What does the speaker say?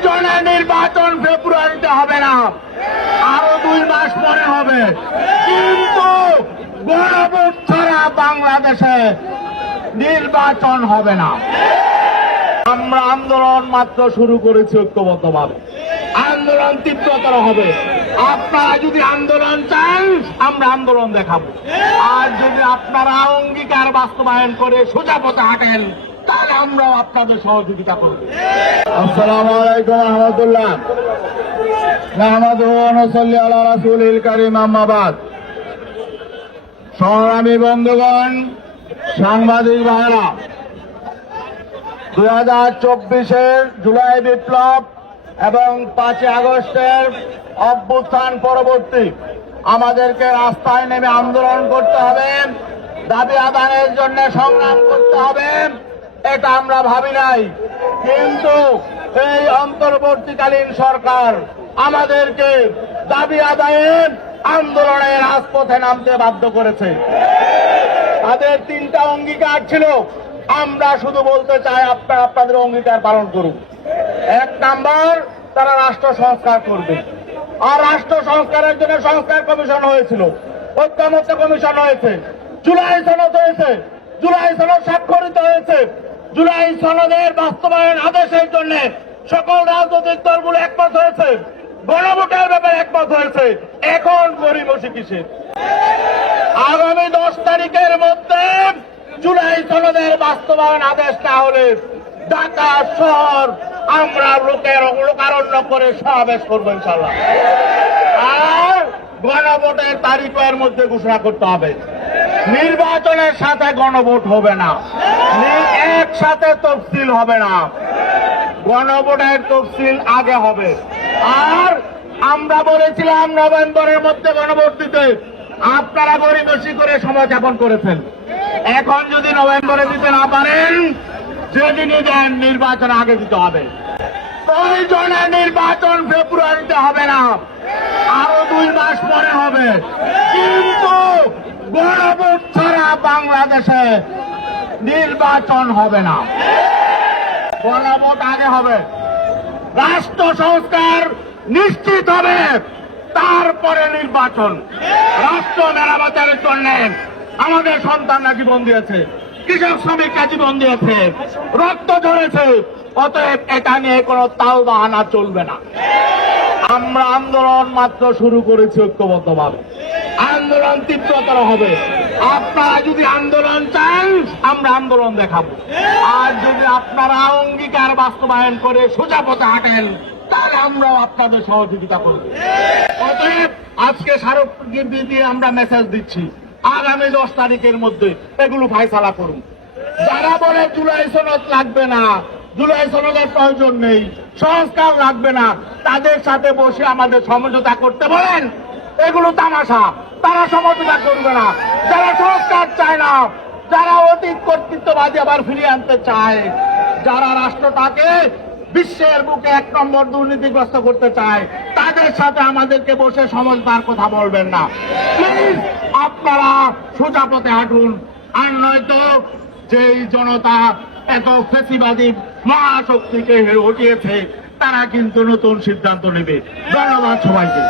প্রয়োজনে নির্বাচন ফেব্রুয়ারিতে হবে না, আরো 2 মাস পরে হবে, কিন্তু গণভোট ছাড়া বাংলাদেশে নির্বাচন হবে না। আমরা আন্দোলন মাত্র শুরু করেছি ঐক্যবদ্ধভাবে, আন্দোলন তীব্রতর হবে। আপনারা যদি আন্দোলন চান আমরা আন্দোলন দেখাবো, আর যদি আপনারা অঙ্গীকার বাস্তবায়ন করে সোজা পথে হাঁটেন তাহলে আমরাও আপনাদের সহযোগিতা করব। আসসালামু আলাইকুম রহমতুল্লাহ। নাহমাদুহু ওয়া নুসাল্লি আলা রাসূলিল কারীম, আম্মা বাদ। সংগ্রামী বন্ধুগণ, সাংবাদিক ভাইরা, 2024-এর জুলাই বিপ্লব এবং 5 আগস্টের অভ্যুত্থান পরবর্তী আমাদেরকে রাস্তায় নেমে আন্দোলন করতে হবে, দাবি আদায়ের জন্য সংগ্রাম করতে হবে, এটা আমরা ভাবি নাই। কিন্তু এই অন্তর্বর্তীকালীন সরকার আমাদেরকে দাবি আদায়ের আন্দোলনে রাজপথে নামতে বাধ্য করেছে। তাদের 3টা অঙ্গীকার ছিল, আমরা শুধু বলতে চাই আপনারা আপনাদের অঙ্গীকার পালন করুন। 1 নাম্বার, তারা রাষ্ট্র সংস্কার করবে, আর রাষ্ট্র সংস্কারের জন্য সংস্কার কমিশন হয়েছিল, ঐক্যমত্য কমিশন হয়েছে, জুলাই সনদ হয়েছে, জুলাই সনদ স্বাক্ষরিত হয়েছে, জুলাই সনদের বাস্তবায়ন আদেশের জন্য সকল রাজনৈতিক দলগুলো একমত হয়েছে, গণভোটের ব্যাপারে একমত হয়েছে। এখন গড়িমসি কিসের? আগামী 10 তারিখের মধ্যে জুলাই সনদের বাস্তবায়ন আদেশ না হলে ঢাকা শহর আমরা লোকারণ্য করে সমাবেশ করবো ইনশাল্লাহ। আর গণভোটের তারিখের মধ্যে ঘোষণা করতে হবে। নির্বাচনের সাথে গণভোট হবে না, একসাথে তফসিল হবে না, গণভোটের তফসিল আগে হবে। আর আমরা বলেছিলাম নভেম্বরের মধ্যে গণভোট দিতে, আপনারা গড়িমসি করে সময় যাপন করেছেন। এখন যদি নভেম্বরে দিতে না পারেন, যেদিনই দেন নির্বাচন আগে দিতে হবে। প্রয়োজনে নির্বাচন ফেব্রুয়ারিতে হবে না, আরো 2 মাস পরে হবে, কিন্তু গণভোট ছাড়া বাংলাদেশে নির্বাচন হবে না। গণভোট আগে হবে, রাষ্ট্র সংস্কার নিশ্চিত হবে, তারপরে নির্বাচন। রাষ্ট্র মেরামতের জন্য আমাদের সন্তানরা জীবন দিয়েছে, কৃষক শ্রমিকরা জীবন দিয়েছে, রক্ত ঝরেছে, অতএব এটা নিয়ে কোনো তাল বাহানা চলবে না। আমরা আন্দোলন মাত্র শুরু করেছি ঐক্যবদ্ধভাবে, আন্দোলন তীব্রতর হবে। আপনারা যদি আন্দোলন চান আমরা আন্দোলন দেখাবো, আর যদি আপনারা অঙ্গীকার বাস্তবায়ন করে সোজা পথে হাঁটেন তাহলে আমরাও আপনাদের সহযোগিতা করব। অতএব আজকে স্মারকলিপি দিয়ে আমরা মেসেজ দিচ্ছি, আগামী 10 তারিখের মধ্যে এগুলো ফায়সালা করুন। যারা বলে জুলাই সনদ লাগবে না, জুলাই সনদের প্রয়োজন নেই, সংস্কার লাগবে না, তাদের সাথে বসে আমাদের সমঝোতা করতে বলেন, এগুলো তামাশা, তারা সমঝোতা করবে না। যারা সংস্কার চায় না, যারা অতীত কর্তৃত্ববাদী আবার ফিরিয়ে আনতে চায়, যারা রাষ্ট্রটাকে বিশ্বের বুকে 1 নম্বর দুর্নীতিগ্রস্ত করতে চায়, তাদের সাথে আমাদেরকে বসে সমঝোতার কথা বলবেন না। প্লিজ আপনারা সোজা পথে হাঁটুন, আর নয়তো যেই জনতা এত ফেসিবাদী মহাশক্তিকে হটিয়েছে তারা কিন্তু নতুন সিদ্ধান্ত নেবে। ধন্যবাদ সবাইকে।